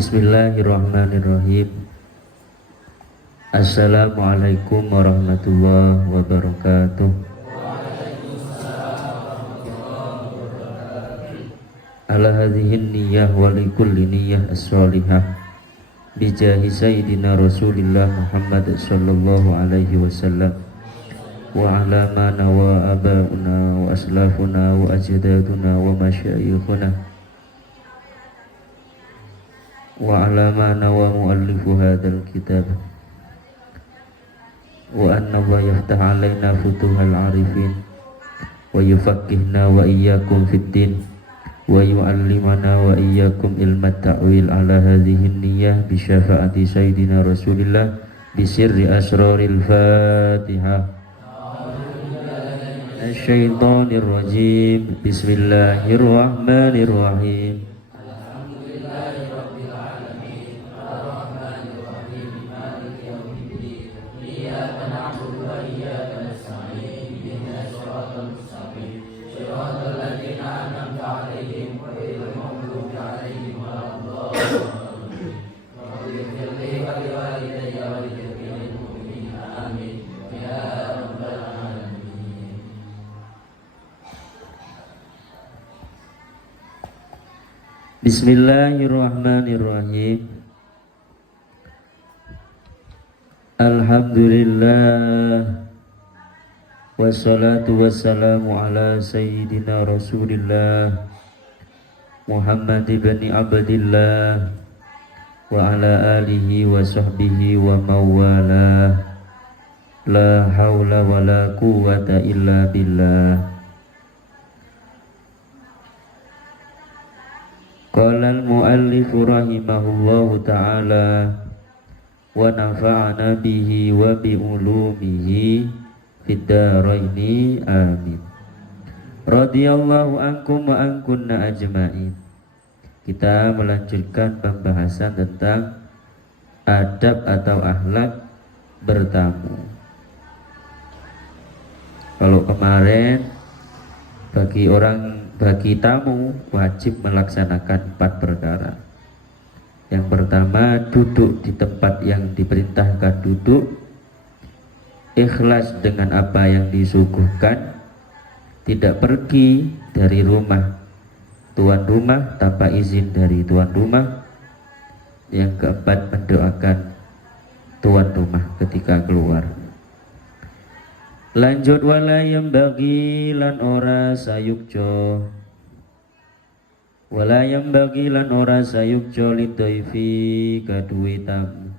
Bismillahirrahmanirrahim. Assalamualaikum warahmatullahi wabarakatuh. Ala hadhihi niyyah wa likulli niyyah as-salihah bijahi sayyidina Rasulillah Muhammad sallallahu alaihi wasallam wa ala ma nawa abauna wa aslafuna wa ajdaduna wa masyayikhuna wa ala ma nawa muallifu hadzal kitab wa anna Allah yaftah alaina futuhal arifin wa yufaqqihna wa iyyakum fid din wa yu'allimana wa iyyakum ilmat ta'wil ala hadhihi niyyah bi syafaati sayyidina Rasulillah bi sirri asraril Fatihah. Asy-syaithanir rajim. Bismillahirrahmanirrahim. Bismillahirrahmanirrahim. Alhamdulillah wassalatu wassalamu ala sayyidina Rasulillah Muhammad ibn Abdillah wa ala alihi wa sahbihi wa mawalah. La hawla wa la quwwata illa billah. Qala al-muallif rahimahullahu ta'ala wa nafa'ana bihi wa bi ulumihi fid dharaini amin. Radhiyallahu ankum wa ankunna ajma'in. Kita melanjutkan pembahasan tentang adab atau akhlak bertamu. Kalau kemarin bagi tamu wajib melaksanakan 4 perkara. Yang pertama, duduk di tempat yang diperintahkan duduk, ikhlas dengan apa yang disuguhkan, tidak pergi dari rumah tuan rumah tanpa izin dari tuan rumah. Yang keempat, mendoakan tuan rumah ketika keluar. Lanjut, wala yang bagi lan ora sayukjo, wala yang bagi lan ora sayukjo lidhaifi kaduwe tamu.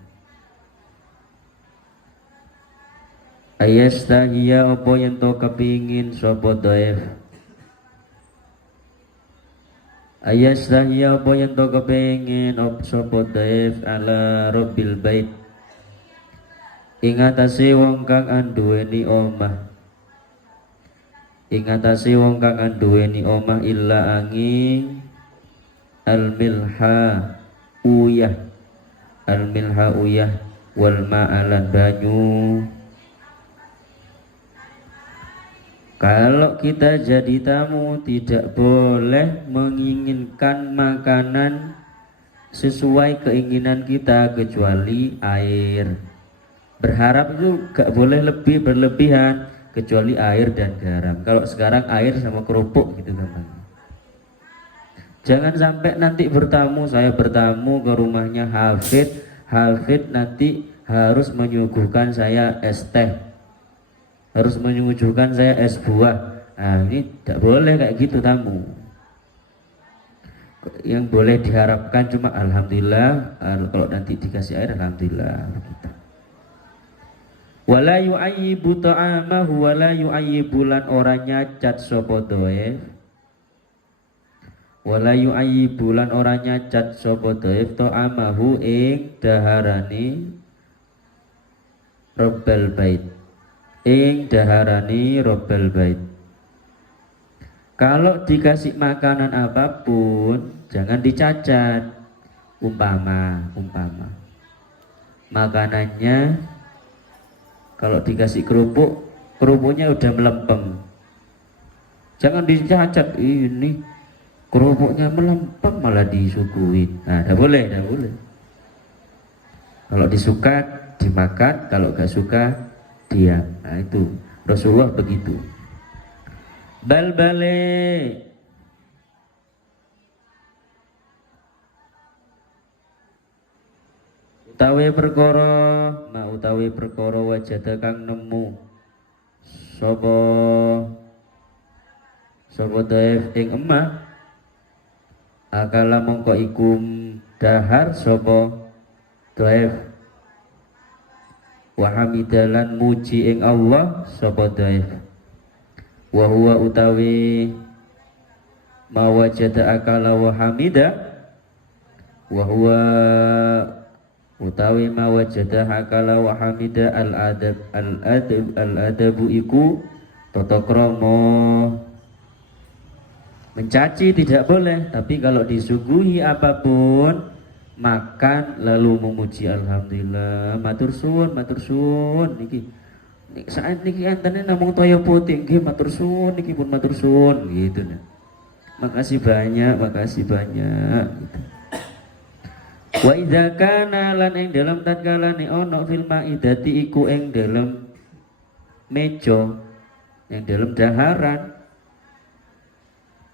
Ayastahiya apa yen to kepingin sapa dhaif. Ayastahiya apa yen to kepingin sapa dhaif ala rabbil bait, ingatasi wong kang anduweni omah, ingatasi wong kang anduweni omah illa angin al-milha uyah, al-milha uyah wal ma'alan banyu. Kalau kita jadi tamu tidak boleh menginginkan makanan sesuai keinginan kita kecuali air. Berharap itu gak boleh lebih berlebihan kecuali air dan garam. Kalau sekarang air sama kerupuk gitu kan. Jangan sampai nanti saya bertamu ke rumahnya Hafid nanti harus menyuguhkan saya es teh, harus menyuguhkan saya es buah. Nah, ini tidak boleh kayak gitu tamu. Yang boleh diharapkan cuma alhamdulillah, kalau nanti dikasih air alhamdulillah begitu. Wala yu'ayyibu ta'amahu wala yu'ayyibu lan ora nyacat sapa dhaif. Wala yu'ayyibu lan ora nyacat sapa dhaif ta'amahu ing daharani rabbal bait, ing daharani rabbal bait. Kalau dikasih makanan apapun jangan dicacat. Umpama makanannya, kalau dikasih kerupuknya udah melempem, jangan dicacat. Ini kerupuknya melempem malah disuguhin. Nah, tidak boleh, tidak boleh. Kalau disuka dimakan, kalau gak suka diam. Nah itu Rasulullah begitu. Bal balik utawi perkara, utawi perkara wajada kang nemu sapa dhaif ing emah akala mongko iku dahar sapa dhaif wa hamidalan muji ing Allah sapa dhaif wa huwa utawi ma wajada akala wa hamida wa huwa utawi ma wajada akala wa hamida al adabu iku tata krama. Mencaci tidak boleh, tapi kalau disuguhi apapun makan lalu memuji alhamdulillah, matur suwun niki saat niki enten namung toya putih nggih matur suwun niki pun matur suwun gitu nah. Makasih banyak gitu. Wa idza kana lan ing dalam tatkalane ana fil maidati iku ing dalam meja yang dalam daharan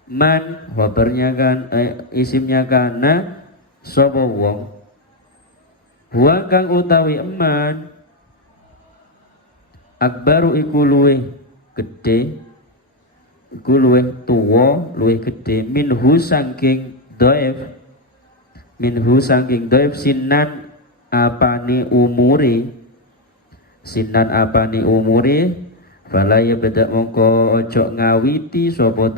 man khabarnya kan isimnya kana sapa wong huwa kang utawi eman akbaru iku luweh gedhe iku luweh tuwa luweh gedhe minhu saking dhaif sinan apane umure fala ya beda mongko ojo ngawiti sapa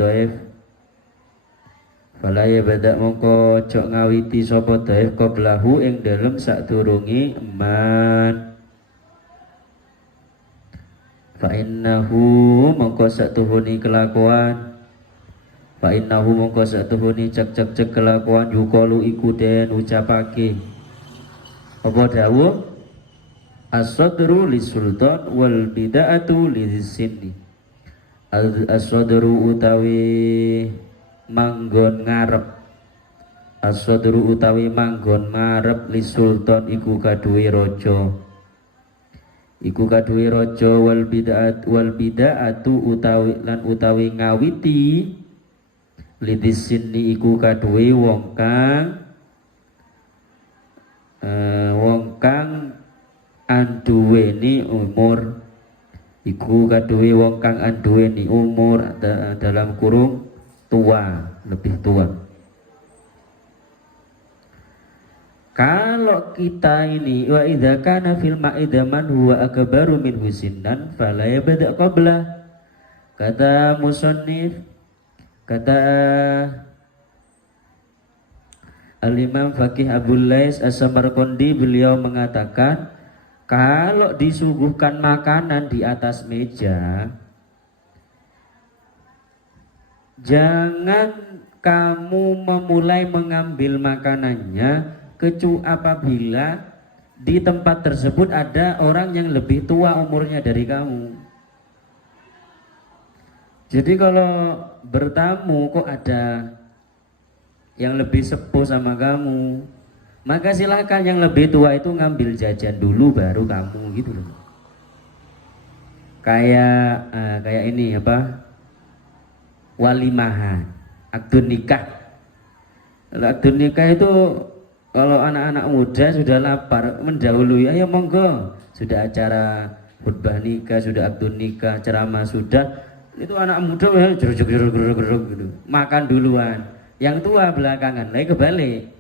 dhaif qablahu ing dalem sadurunge eman fa innahu mongko satuhuni cek kelakuan yukalu iku den ucapake apa dawuh as-sadru lisultan wal bid'atu lisinni as-sadru utawi manggon ngarep lisultan iku kaduwe raja wal bid'atu utawi ngawiti lidisini iku kaduwe wong kang anduweni umur dalam kurung lebih tua. Kalau kita ini wa idza kana fil ma'idaman huwa akbaru min husinnan fala yabda qabla. Kata musannif, kata Al-Imam Faqih Abul Lais As-Samarqandi, beliau mengatakan kalau disuguhkan makanan di atas meja, jangan kamu memulai mengambil makanannya kecuali apabila di tempat tersebut ada orang yang lebih tua umurnya dari kamu. Jadi kalau bertamu kok ada yang lebih sepuh sama kamu, maka silakan yang lebih tua itu ngambil jajan dulu baru kamu gitu loh. Kayak ini apa? Walimahan, akad nikah. Akad nikah itu kalau anak-anak muda sudah lapar mendahului, ayo monggo. Sudah acara khutbah nikah, sudah akad nikah, ceramah sudah, itu anak muda geruk gitu. Makan duluan, yang tua belakangan. Lagi kebalik.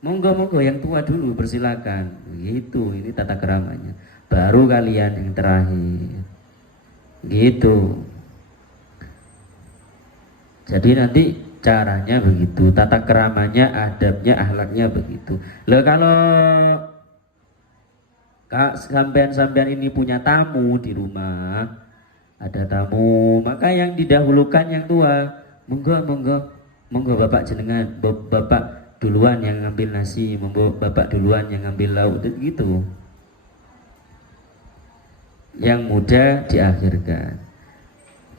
Monggo yang tua dulu persilakan. Gitu, ini tata keramanya. Baru kalian yang terakhir. Gitu. Jadi nanti caranya begitu, tata keramanya, adabnya, akhlaknya begitu. Lah kalau sampean ini punya tamu di rumah, ada tamu, maka yang didahulukan yang tua. Monggo bapak jenengan, bapak duluan yang ngambil nasi, monggo bapak duluan yang ngambil lauk, gitu. Yang muda diakhirkan.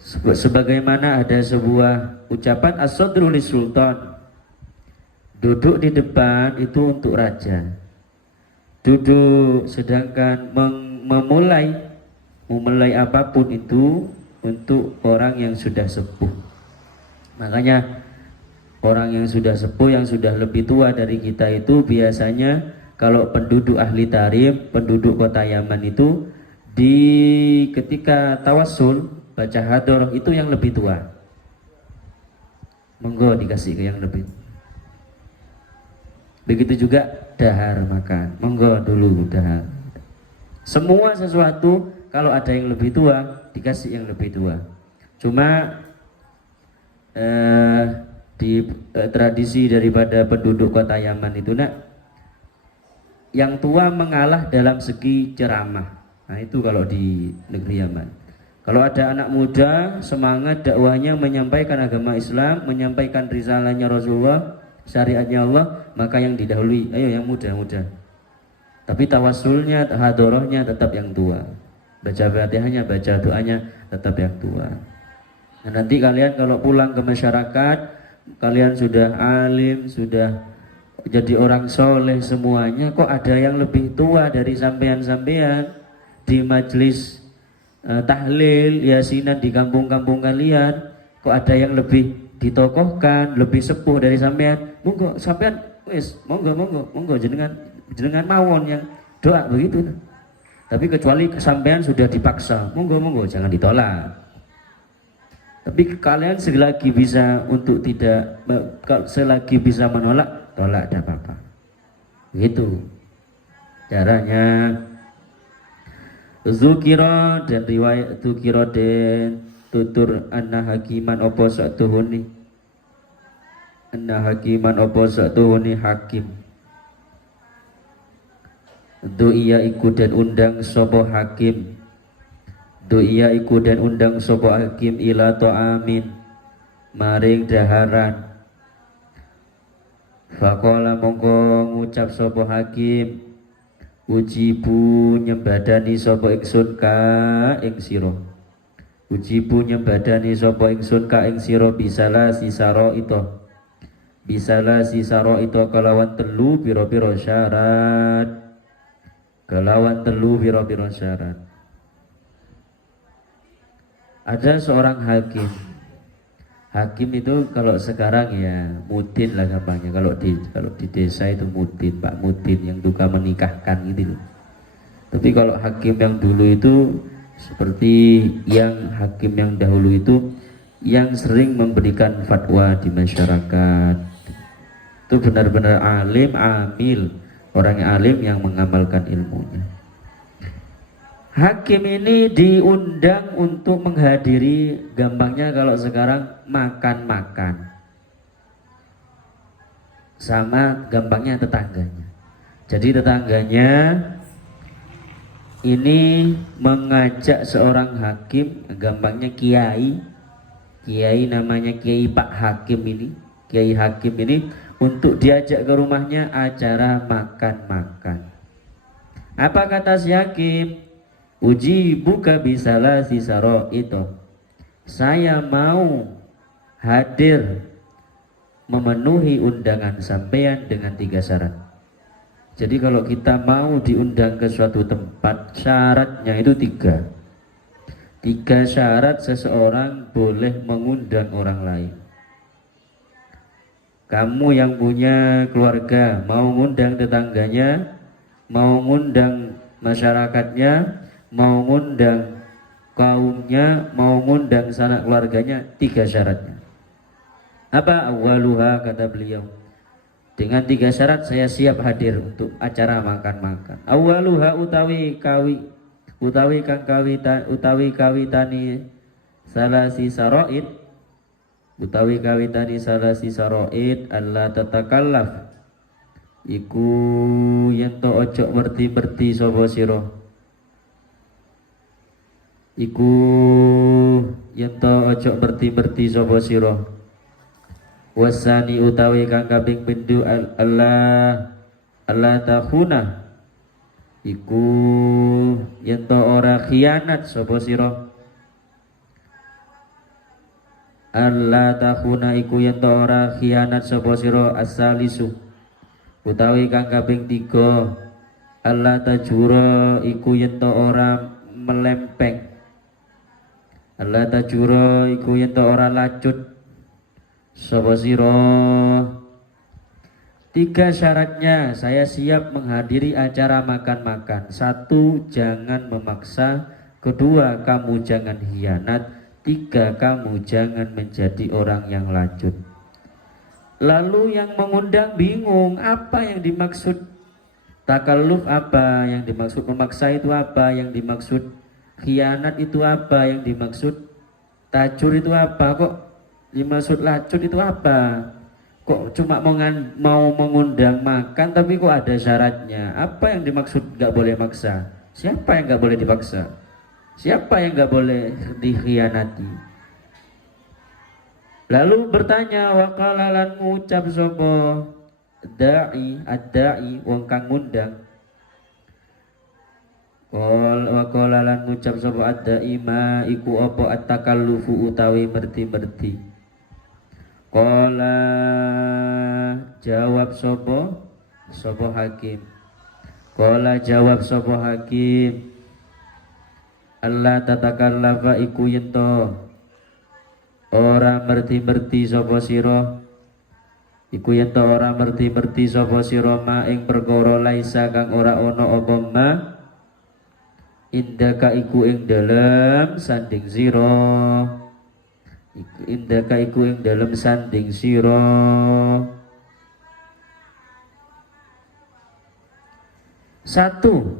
Sebagaimana ada sebuah ucapan as-sadru lis-sultan, duduk di depan itu untuk raja, duduk sedangkan memulai apapun itu untuk orang yang sudah sepuh. Makanya orang yang sudah sepuh, yang sudah lebih tua dari kita itu biasanya kalau penduduk ahli tarim, penduduk kota Yaman itu di ketika tawassul baca hadroh itu yang lebih tua, monggo dikasih ke yang lebih. Begitu juga dahar makan, monggo dulu dahar. Semua sesuatu kalau ada yang lebih tua dikasih yang lebih tua. Cuma di tradisi daripada penduduk kota Yaman itu yang tua mengalah dalam segi ceramah. Nah itu kalau di negeri Yaman. Kalau ada anak muda semangat dakwahnya menyampaikan agama Islam, menyampaikan risalahnya Rasulullah, syariatnya Allah, maka yang didahului, ayo yang muda-muda. Tapi tawasulnya, hadorohnya tetap yang tua. Baca Fatihahnya, baca doanya tetap yang tua. Nah, nanti kalian kalau pulang ke masyarakat, kalian sudah alim, sudah jadi orang soleh semuanya, kok ada yang lebih tua dari sampean-sampean di majelis tahlil, yasinan di kampung-kampung kalian, kok ada yang lebih ditokohkan, lebih sepuh dari sampean, monggo sampean wis, monggo jenengan mawon yang doa begitu. Tapi kecuali sampean sudah dipaksa, monggo jangan ditolak. Tapi kalian selagi bisa untuk tidak, selagi bisa menolak, tolak tidak apa-apa. Gitu caranya. Zukira dan riwayat Zukira dan tutur anna hakiman opo satuhuni, anna hakiman opo satuhuni hakim. Du'iya iku dan undang sopo hakim, du'iya iku dan undang sopo hakim ila ta'amin maring daharan. Faqala mongko ngucap sopo hakim, ujibu nyembadani sapa ingsun ka ing sira, ujibu nyembadani sapa ingsun ka ing sira bisalah sisara itu kelawan telu pira-pira syarat, kelawan telu pira-pira syarat. Ada seorang hakim itu kalau sekarang ya mudin lah gampangnya, kalau di desa itu mudin, Pak Mudin yang tukang menikahkan gitu loh. Tapi kalau hakim yang dulu itu seperti yang hakim yang dahulu itu yang sering memberikan fatwa di masyarakat, itu benar-benar alim, amil, orang yang alim yang mengamalkan ilmunya. Hakim ini diundang untuk menghadiri, gampangnya kalau sekarang makan-makan sama gampangnya tetangganya. Jadi tetangganya ini mengajak seorang hakim, gampangnya kiai namanya Kiai Pak Hakim ini, Kiai Hakim ini untuk diajak ke rumahnya acara makan-makan. Apa kata si hakim? Uji buka bisalah sisaro itu, saya mau hadir memenuhi undangan sampean dengan 3 syarat. Jadi kalau kita mau diundang ke suatu tempat, syaratnya itu 3 syarat seseorang boleh mengundang orang lain. Kamu yang punya keluarga mau mengundang tetangganya, mau mengundang masyarakatnya, mau ngundang kaumnya, mau ngundang sanak keluarganya, 3 syaratnya. Apa? Awaluha, kata beliau, dengan 3 syarat saya siap hadir untuk acara makan-makan. Awaluha utawi kawitani salasi saroid, utawi kawitani salasi saroid Allah tatakallaf iku yento ojo merti-merti sapa sira, iku yento ojo berti-berti sapa sira. Wasani utawi kang kaping pindho Allah takhuna iku yento ora khianat sapa sira. alla takhuna iku yen to ora khianat sapa sira asalisu utawi kang kaping 3 alla tajura iku yen to ora melempeng alla tajura iku yen to ora lacut sapa sira. 3 syaratnya saya siap menghadiri acara makan-makan. 1, jangan memaksa. 2, kamu jangan hianat. 3, kamu jangan menjadi orang yang lacut. Lalu yang mengundang bingung, apa yang dimaksud takalluf, apa yang dimaksud memaksa itu, apa yang dimaksud khianat itu, apa yang dimaksud tajur itu, apa kok dimaksud lacut itu apa? Kok cuma mau mengundang makan tapi kok ada syaratnya? Apa yang dimaksud gak boleh maksa? Siapa yang gak boleh dipaksa? Siapa yang gak boleh dikhianati? Lalu bertanya, waqala lan ngucap sapa da'i, ad-da'i wong kang ngundang. Waqala lan ngucap sapa ad-da'i ma iku apa at-takallufu utawi merti-merti. Qala jawab sapa hakim. Qala jawab sapa hakim, Allah tatakallafa iku yento ora merti-merti sapa sira, iku yento ora merti-merti sapa sira ma ing perkara laisa kang ora ana apa ma indaka iku ing dalem sanding sira. Indaka iku ing dalem sanding sira. Satu,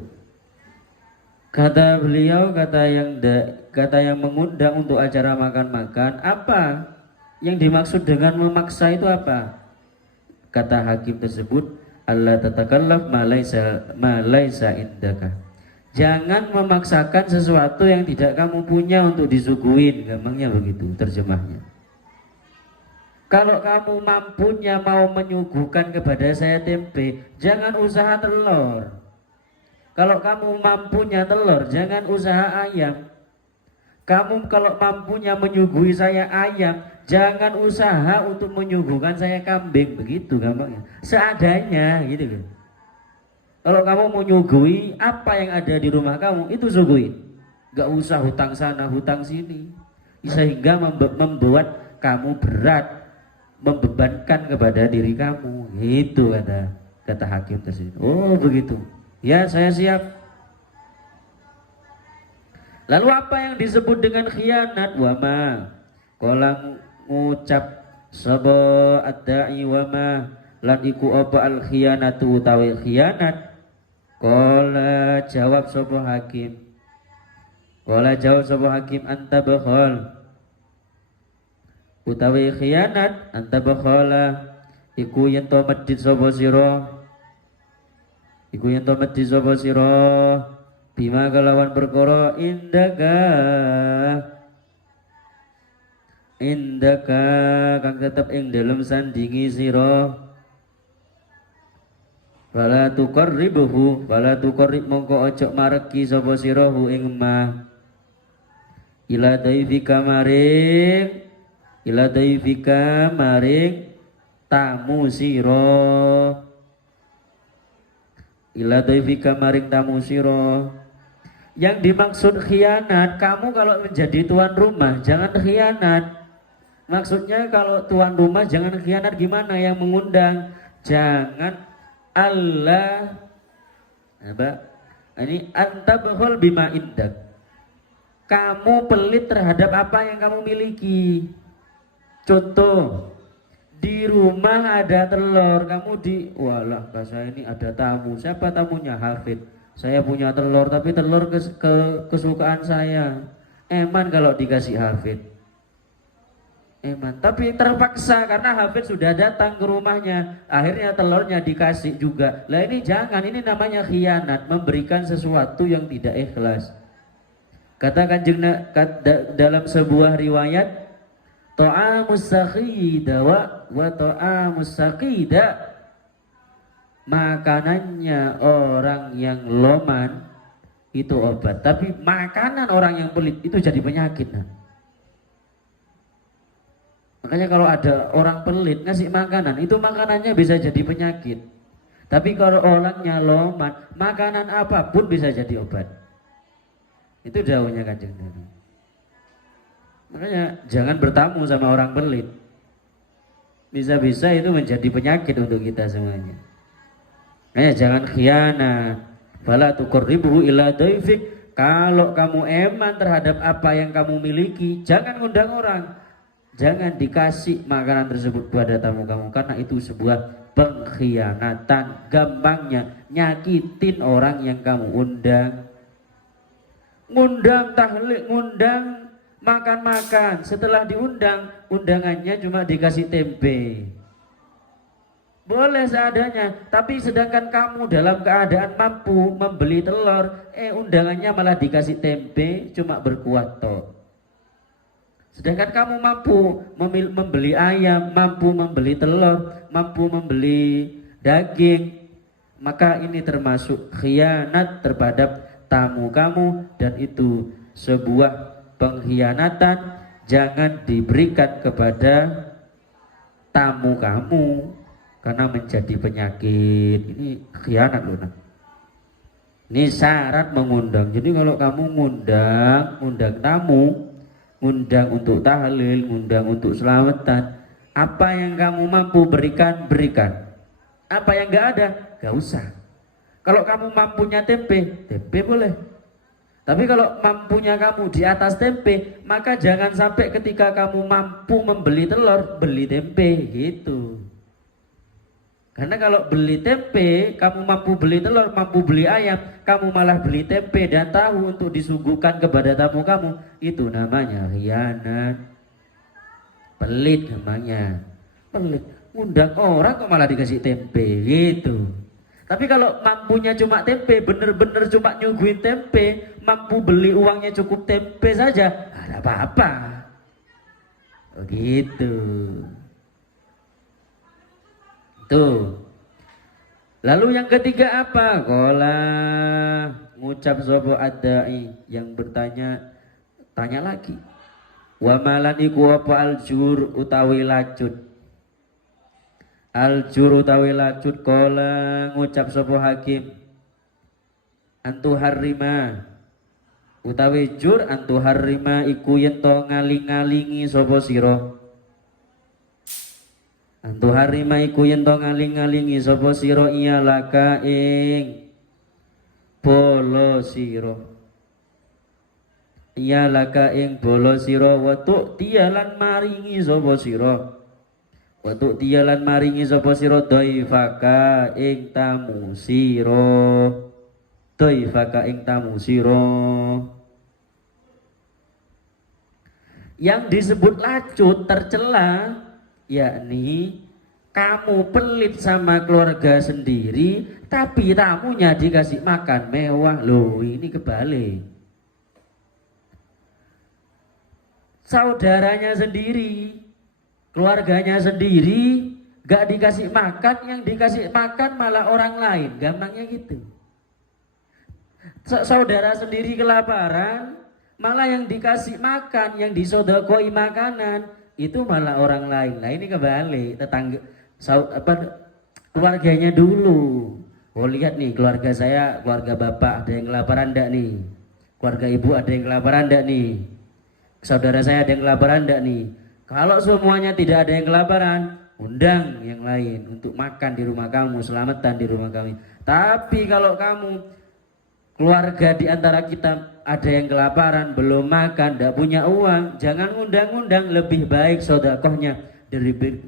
kata beliau, kata yang mengundang untuk acara makan-makan, apa yang dimaksud dengan memaksa itu apa? Kata hakim tersebut, Allah tatakallaf ma laisa indaka. Jangan memaksakan sesuatu yang tidak kamu punya untuk disuguhin, gampangnya begitu terjemahnya. Kalau kamu mampunya mau menyuguhkan kepada saya tempe, jangan usaha telur. Kalau kamu mampunya telur, jangan usaha ayam. Kamu kalau mampunya menyuguhi saya ayam, jangan usaha untuk menyuguhkan saya kambing, begitu gampangnya. Seadanya gitu loh. Kalau kamu mau nyuguhi apa yang ada di rumah kamu, itu suguhi. Gak usah hutang sana, hutang sini. Sehingga membuat kamu berat, membebankan kepada diri kamu. Itu kata hakim tersebut. Oh begitu. Ya saya siap. Lalu apa yang disebut dengan khianat? Wama. Kolang ngucap sabo ad-da'i wama. Lan iku apa al khianatu utawi khianat. Qala jawab sapa hakim. Qala jawab sapa hakim anta bakhal. Utawi khianat anta bakhala iku yen to medhit sapa sira. Iku yen to medhit sapa sira bima kelawan perkara indaka kang tetep ing dalem sandingi sira. Fala tuqarribuhu, fala tuqarrib mongko ojo mareki sapa sira hu ing ma ila daifika maring tamu sira. Ila daifika maring tamu sira. Yang dimaksud khianat, kamu kalau menjadi tuan rumah jangan khianat. Maksudnya kalau tuan rumah jangan khianat gimana? Yang mengundang jangan Allah apa? Ini antabhul bima indak. Kamu pelit terhadap apa yang kamu miliki. Contoh, di rumah ada telur, kamu walah bahasa ini ada tamu. Siapa tamunya? Hafid. Saya punya telur, tapi telur kesukaan saya. Eman kalau dikasih Hafid. Eman, tapi terpaksa karena Hafid sudah datang ke rumahnya, akhirnya telurnya dikasih juga. Lah ini jangan, ini namanya khianat, memberikan sesuatu yang tidak ikhlas. Katakan dalam sebuah riwayat, ta'amus sakhida wa ta'amus saqida, makanannya orang yang loman itu obat, tapi makanan orang yang pelit itu jadi penyakit. Makanya kalau ada orang pelit ngasih makanan, itu makanannya bisa jadi penyakit. Tapi kalau orangnya loman, makanan apapun bisa jadi obat. Itu dawuhnya Kanjeng Nabi. Makanya jangan bertamu sama orang pelit. Bisa-bisa itu menjadi penyakit untuk kita semuanya. Makanya jangan khianat. Fala tuqarribuhu ila dhaifik. Kalau kamu eman terhadap apa yang kamu miliki, jangan ngundang orang. Jangan dikasih makanan tersebut pada tamu kamu, karena itu sebuah pengkhianatan. Gampangnya nyakitin orang yang kamu undang. Ngundang tahlil, ngundang makan-makan, setelah diundang, undangannya cuma dikasih tempe. Boleh seadanya, tapi sedangkan kamu dalam keadaan mampu membeli telur, undangannya malah dikasih tempe cuma berkuah tok. Sedangkan kamu mampu membeli ayam, mampu membeli telur, mampu membeli daging, maka ini termasuk khianat terhadap tamu kamu, dan itu sebuah pengkhianatan. Jangan diberikan kepada tamu kamu, karena menjadi penyakit. Ini khianat loh. Ini syarat mengundang. Jadi kalau kamu ngundang tamu, ngundang untuk tahlil, ngundang untuk selamatan, apa yang kamu mampu berikan, berikan. Apa yang enggak ada, enggak usah. Kalau kamu mampunya tempe, tempe boleh. Tapi kalau mampunya kamu di atas tempe, maka jangan sampai ketika kamu mampu membeli telur, beli tempe gitu. Karena kalau beli tempe, kamu mampu beli telur, mampu beli ayam, kamu malah beli tempe dan tahu untuk disuguhkan kepada tamu kamu, itu namanya khianat. Pelit namanya. Pelit. Undang orang kok malah dikasih tempe gitu. Tapi kalau mampunya cuma tempe, bener-bener cuma nyuguhin tempe, mampu beli uangnya cukup tempe saja, ada apa-apa. Begitu. Tuh. Lalu yang ketiga apa? Qala, ngucap sapa adai, yang bertanya, tanya lagi. Wa malan iku apa aljur utawi lacut. Aljur utawi lacut. Qala, ngucap sapa hakim, antu harrima utawi jur, antu harrima iku yen to ngaling-ngalingi sapa sira. Antu harima iku yen to ngaling-ngalingi sapa sira iya laka ing bolo sira. Iya laka ing bolo sira, watuk tialan maringi sapa sira. Watuk tialan maringi sapa sira dhaifaka ing tamu sira. Dhaifaka ing tamu sira. Yang disebut lacut tercela, yakni kamu pelit sama keluarga sendiri, tapi tamunya dikasih makan mewah. Loh, ini kebalik. Saudaranya sendiri, keluarganya sendiri gak dikasih makan, yang dikasih makan malah orang lain. Gampangnya gitu. Saudara sendiri kelaparan, malah yang dikasih makan, yang disodokoi makanan, itu malah orang lain. Nah ini kebalik, tetangga keluarganya dulu. Oh lihat nih, keluarga saya, keluarga bapak ada yang kelaparan enggak nih? Keluarga ibu ada yang kelaparan enggak nih? Saudara saya ada yang kelaparan enggak nih? Kalau semuanya tidak ada yang kelaparan, undang yang lain untuk makan di rumah kamu, selamatan di rumah kami. Tapi kalau kamu, keluarga di antara kita ada yang kelaparan, belum makan, tidak punya uang, jangan undang-undang. Lebih baik sedekahnya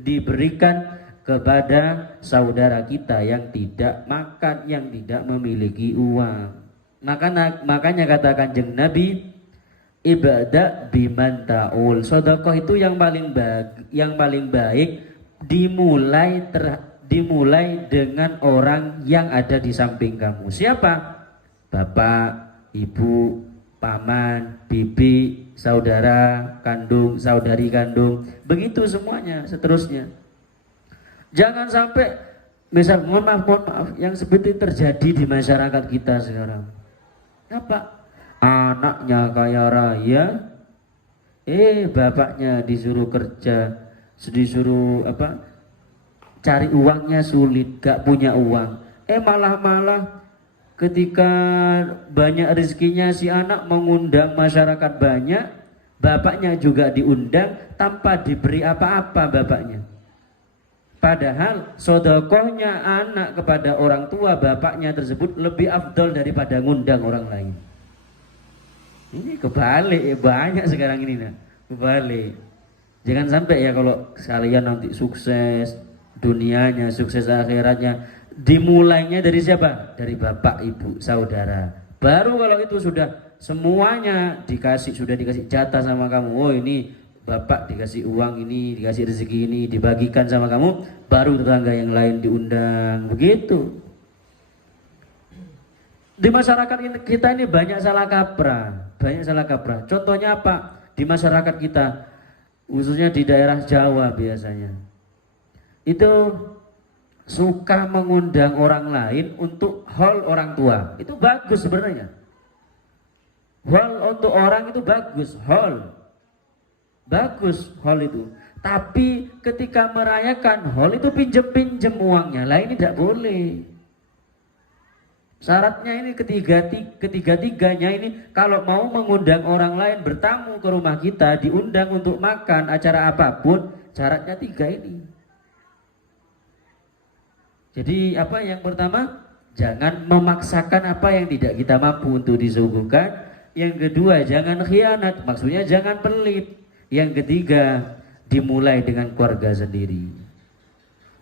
diberikan kepada saudara kita yang tidak makan, yang tidak memiliki uang. Makanya kata Kanjeng Nabi, ibadah biman ta'ul. Sedekah itu yang paling baik dimulai dengan orang yang ada di samping kamu. Siapa? Bapak, ibu, paman, bibi, saudara kandung, saudari kandung, begitu semuanya seterusnya. Jangan sampai misal mohon maaf yang seperti terjadi di masyarakat kita sekarang. Apa? Anaknya kaya raya, bapaknya disuruh kerja disuruh cari uangnya sulit, gak punya uang. Malah ketika banyak rezekinya si anak mengundang masyarakat banyak, bapaknya juga diundang tanpa diberi apa-apa bapaknya. Padahal sodokohnya anak kepada orang tua bapaknya tersebut lebih afdol daripada ngundang orang lain. Ini kebalik, banyak sekarang ini kebalik. Jangan sampai ya kalau kalian nanti sukses dunianya, sukses akhiratnya, dimulainya dari siapa? Dari bapak, ibu, saudara. Baru kalau itu sudah semuanya sudah dikasih jatah sama kamu. Oh ini bapak dikasih uang ini, dikasih rezeki ini, dibagikan sama kamu, baru tetangga yang lain diundang. Begitu. Di masyarakat kita ini banyak salah kaprah. Contohnya apa? Di masyarakat kita, khususnya di daerah Jawa biasanya, itu suka mengundang orang lain untuk haul orang tua. Itu bagus sebenarnya. Haul untuk orang itu bagus, bagus haul itu. Tapi ketika merayakan haul itu pinjem uangnya. Lah ini tidak boleh. Syaratnya ini ketiga-tiganya ini kalau mau mengundang orang lain bertamu ke rumah kita, diundang untuk makan acara apapun, syaratnya 3 ini. Jadi yang pertama, jangan memaksakan apa yang tidak kita mampu untuk disuguhkan. Yang kedua, jangan khianat, maksudnya jangan pelit. Yang ketiga, dimulai dengan keluarga sendiri.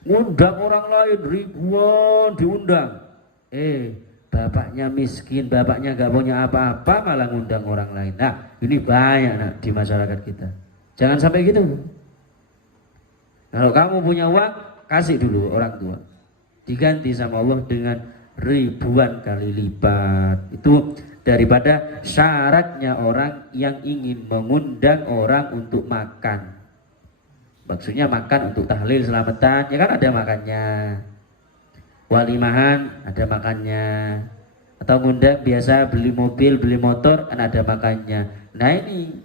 Ngundang orang lain ribuan diundang. Bapaknya miskin, bapaknya gak punya apa-apa malah ngundang orang lain. Nah, ini banyak di masyarakat kita. Jangan sampai gitu. Kalau kamu punya uang, kasih dulu orang tua. Diganti sama Allah dengan ribuan kali lipat. Itu daripada syaratnya orang yang ingin mengundang orang untuk makan. Maksudnya makan untuk tahlil selamatan, ya kan ada makannya. Walimahan ada makannya, atau ngundang biasa beli mobil, beli motor kan ada makannya. Nah ini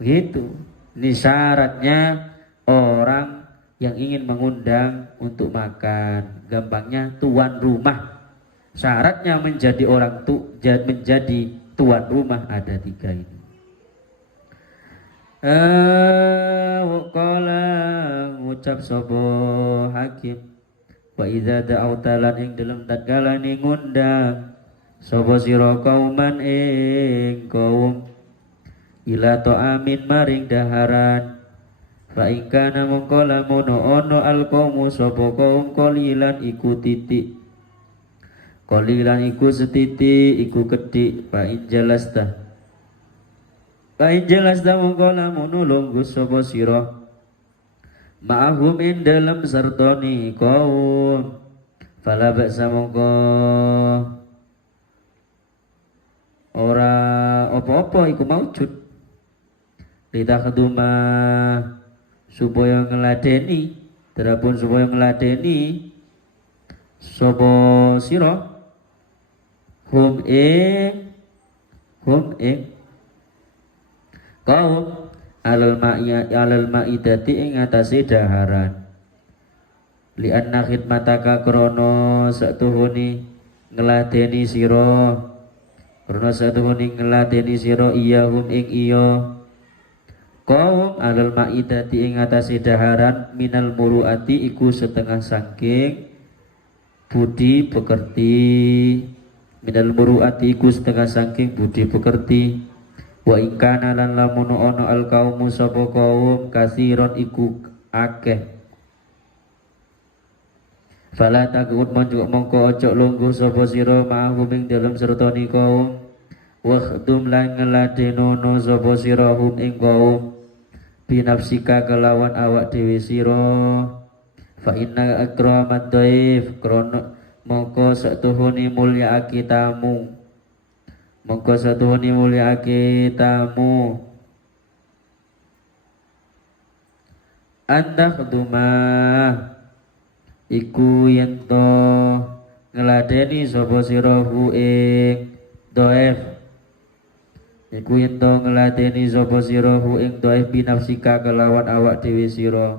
begitu. Ini syaratnya orang yang ingin mengundang untuk makan. Gampangnya tuan rumah. Syaratnya menjadi menjadi tuan rumah ada 3 ini. Qala ngucap sapa hakim, wa idza da'auta lan ing dalem tatkala ngundang sapa sira kauman ing kaum ila ta'amin maring daharan, fa ing kana mongko lamun ono al qaumu sapa kaum qalilan iku titik, qalilan iku setitik iku kedik, fa in jalasta mongko lamun lungguh sapa sira ma'ahum in dalam sertoni kaum, fala ba'sa mongko ora apa-apa iku maujud, litakhduma supaya ngeladeni, terapun supaya ngeladeni sapa sira hum ing kaum alal ma'idati ing atase daharan, li anna khidmataka krono satuhuni ngeladeni sira, krono satuhuni ngeladeni sira iyahum ing iya kaum alal ma'idati ing atase daharan minal muruati iku setengah saking budi pekerti, minal muruati iku setengah saking budi pekerti. Wa ingkana lan lamun ono al kaumu sapa kaum kasiron iku akeh, fala takut mongko ojo lungguh sapa sira ma'hum ing dalem sertani kaum, wa khudum lan ngeladenono sapa sira hum ing kaum binafsika kelawan awak dhewe sira, fa inna akramat dhaif krono mongko satuhune mulyaake tamu, mongko satuhune mulyaake tamu, anda khuduma iku yento ngladeni sapa sira hu ing dhaif, iku ento ngeladeni sapa sira hu ing dhaif binafsika kelawan awak dhewe sira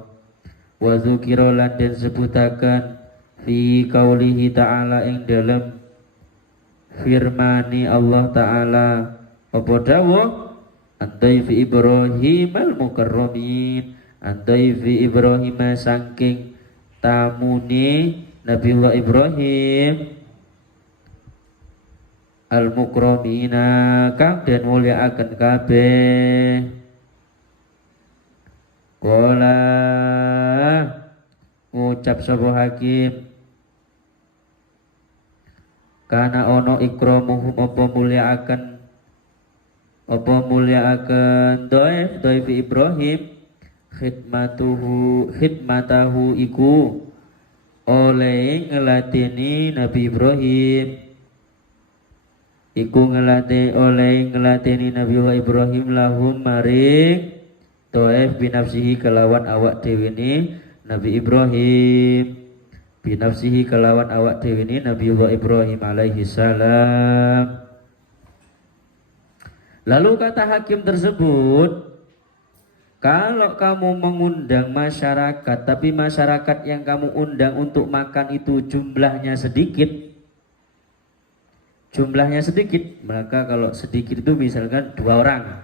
wa dzukira lan den sebutaken fi qaulihi ta'ala ing dalem firmani Allah ta'ala apa dawuh andai fi Ibrahim al-mukarramin andai fi Ibrahim saking tamune Nabiullah Ibrahim al-mukramina kang den mulyakaken kabeh qala ngucap sapa hakim kana ono ikramuhum apa mulyakaken dhaif Ibrahim khidmatahu iku oleh ngelatini Nabi Ibrahim iku ngelatini Nabi Ibrahim lahum maring dhaif binafsihi kelawan awak dhewe ni Nabi Ibrahim binafsihi kelawan awak dhewe ni Nabiullah Ibrahim alaihi salam. Lalu kata hakim tersebut, kalau kamu mengundang masyarakat tapi masyarakat yang kamu undang untuk makan itu jumlahnya sedikit, maka kalau sedikit itu misalkan 2 orang,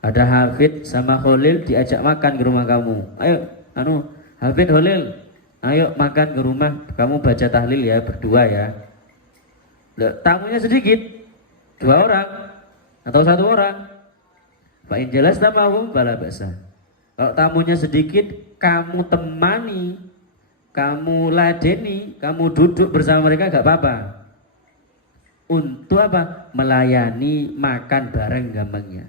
ada Hafid sama Khalil diajak makan ke rumah kamu, ayo Hafid Khalil ayo makan ke rumah kamu baca tahlil ya berdua ya. Tamunya sedikit 2 orang atau 1 orang, fa'in jelas tamahum fala ba'sa. Kalau tamunya sedikit kamu temani, kamu ladeni, kamu duduk bersama mereka gak apa-apa. Untuk apa? Melayani makan bareng gampangnya.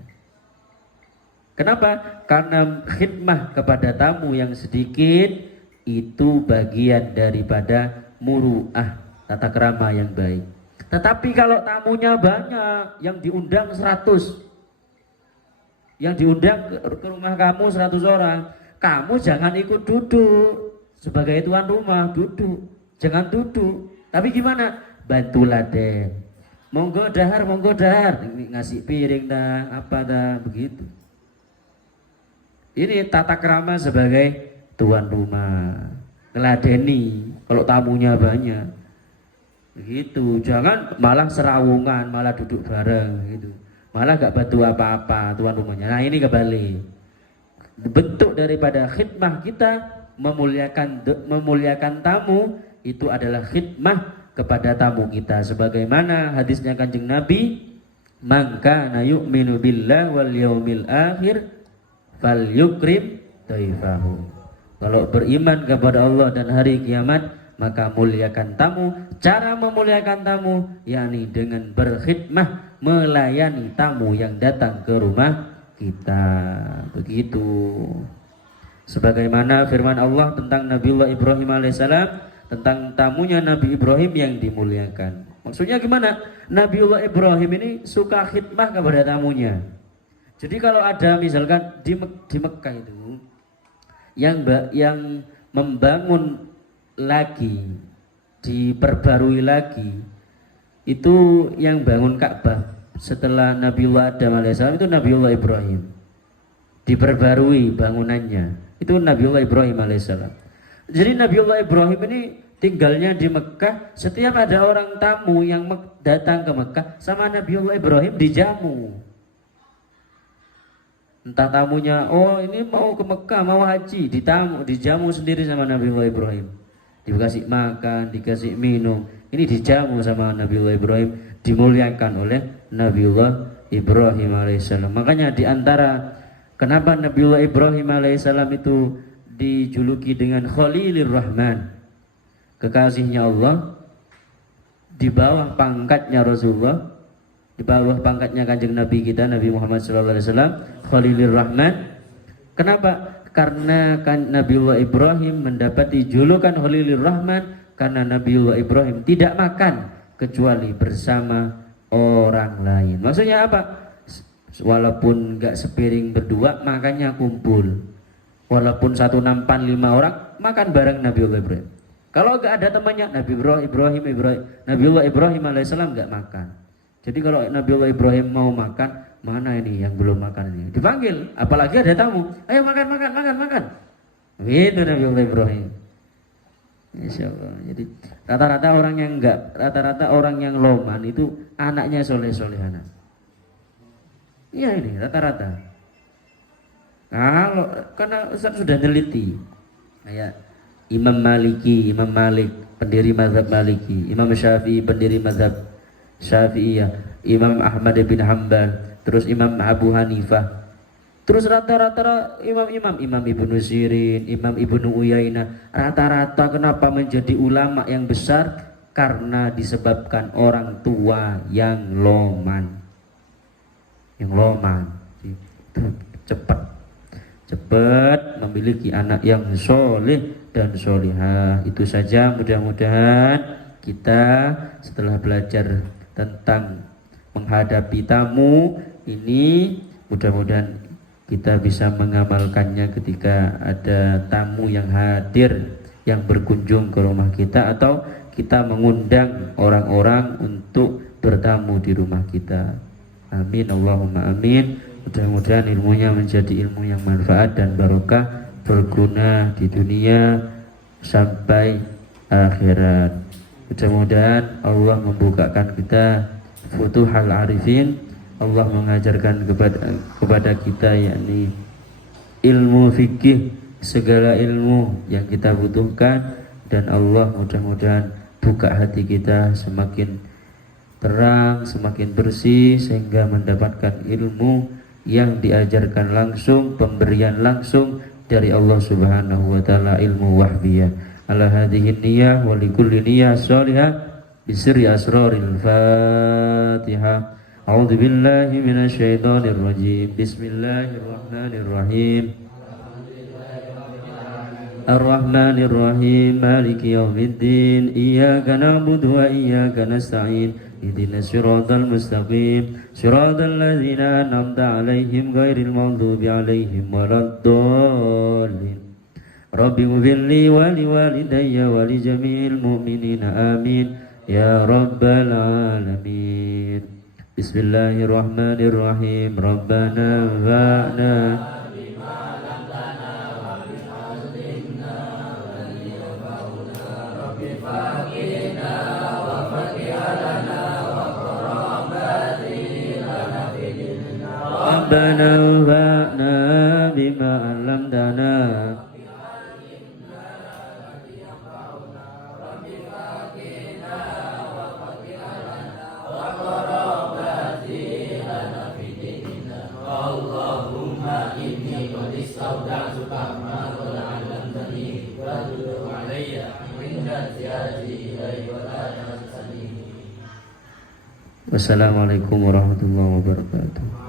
Kenapa? Karena khidmah kepada tamu yang sedikit itu bagian daripada muru'ah, tata krama yang baik. Tetapi kalau tamunya banyak, yang diundang 100, yang diundang ke rumah kamu 100 orang, kamu jangan ikut duduk sebagai tuan rumah, jangan duduk. Tapi gimana? Bantu laden. Monggo dahar, ngasih piring dah, apa dah, begitu. Ini tata krama sebagai tuan rumah, ngeladeni kalau tamunya banyak. Begitu, jangan malah serawungan, malah duduk bareng gitu. Malah gak bantu apa-apa tuan rumahnya. Nah, ini kembali bentuk daripada khidmah kita memuliakan tamu itu adalah khidmah kepada tamu kita. Sebagaimana hadisnya Kanjeng Nabi, "Man kana yu'minu billah wal yaumil akhir falyukrim dhaifahu." Kalau beriman kepada Allah dan hari kiamat, maka muliakan tamu. Cara memuliakan tamu yakni dengan berkhidmah, melayani tamu yang datang ke rumah kita. Begitu. Sebagaimana firman Allah tentang Nabiullah Ibrahim alaihissalam, tentang tamunya Nabi Ibrahim yang dimuliakan. Maksudnya gimana? Nabiullah Ibrahim ini suka khidmah kepada tamunya. Jadi kalau ada misalkan di Mekah itu yang membangun lagi, diperbarui lagi, itu yang bangun Ka'bah setelah Nabiullah Adam alaihissalam itu Nabiullah Ibrahim. Diperbarui bangunannya itu Nabiullah Ibrahim alaihissalam. Jadi Nabiullah Ibrahim ini tinggalnya di Mekah. Setiap ada orang tamu yang datang ke Mekah, sama Nabiullah Ibrahim dijamu. Entah tamunya, oh ini mau ke Mekah, mau haji, dijamu sendiri sama Nabiullah Ibrahim. Dikasih makan, dikasih minum. Ini dijamu sama Nabiullah Ibrahim, dimuliakan oleh Nabiullah Ibrahim alaihissalam. Makanya diantara kenapa Nabiullah Ibrahim alaihissalam itu dijuluki dengan Khalilur Rahman, kekasihnya Allah, di bawah pangkatnya Rasulullah, di bawah pangkatnya Kanjeng Nabi kita Nabi Muhammad SAW, Khalilur Rahman. Kenapa? Karena kan Nabiullah Ibrahim mendapati julukan Khalilur Rahman karena Nabiullah Ibrahim tidak makan kecuali bersama orang lain. Maksudnya apa? Walaupun nggak sepiring berdua, makannya kumpul. Walaupun satu nampan 5 orang, makan bareng Nabiullah Ibrahim. Kalau nggak ada temannya, Nabiullah Ibrahim alaihissalam nggak makan. Jadi kalau Nabiullah Ibrahim mau makan, mana ini yang belum makan ini? Dipanggil, apalagi ada tamu. Ayo makan, makan, makan, makan. Gitu Nabiullah Ibrahim. Insya Allah. Jadi rata-rata orang yang loman itu anaknya soleh-solehana. Iya ini rata-rata. Kalau karena Ustaz sudah teliti, kayak Imam Malik, pendiri mazhab Maliki, Imam Syafi'i, pendiri mazhab Syafi'iyah, Imam Ahmad bin Hanbal, terus Imam Abu Hanifah, terus rata-rata Imam Ibnu Sirin, Imam Ibnu Uyainah, rata-rata kenapa menjadi ulama yang besar? Karena disebabkan orang tua yang loman, itu cepat memiliki anak yang soleh dan solihah. Itu saja, mudah-mudahan kita setelah belajar tentang menghadapi tamu ini, mudah-mudahan kita bisa mengamalkannya ketika ada tamu yang hadir, yang berkunjung ke rumah kita, atau kita mengundang orang-orang untuk bertamu di rumah kita. Amin, Allahumma amin. Mudah-mudahan ilmunya menjadi ilmu yang manfaat dan barokah, berguna di dunia sampai akhirat. Mudah-mudahan Allah membukakan kita futuhal arifin. Allah mengajarkan kepada kita yakni ilmu fikih, segala ilmu yang kita butuhkan, dan Allah mudah-mudahan buka hati kita semakin terang, semakin bersih, sehingga mendapatkan ilmu yang diajarkan langsung, pemberian langsung dari Allah Subhanahu wa taala, ilmu wahbiyah. Ala hadhihi niyyah wa likulli niyyah shalihah bisirri asraril Fatihah. A'udzu billahi minasy syaithanir rajim. Bismillahirrahmanirrahim. Ar-Rahmanir Rahim. Maliki yaumiddin. Iyyaka na'budu wa iyyaka nasta'in. Ihdinas siratal mustaqim. Siratal ladzina an'amta 'alaihim ghairil maghdubi 'alaihim waladdallin. Rabbi ighfirli wa liwalidayya wa li jami'il mu'minina amin ya rabbal alamin. Bismillahirrahmanirrahim. Rabbana wa'na Rabbana wa'na bima 'allamtana. Wassalamualaikum warahmatullahi wabarakatuh.